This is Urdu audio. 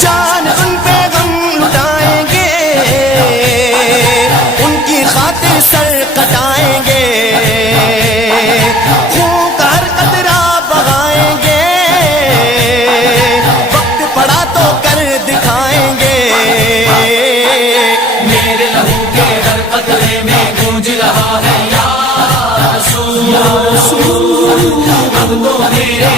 جان ان پہ غم لٹائیں گے، ان کی خاطر سر کٹائیں گے، خون کا ہر قطرہ بہائیں گے، وقت پڑا تو کر دکھائیں گے۔ میرے لہو کے ہر قطرے میں گونج رہا ہے یا رسول، اب تو میرے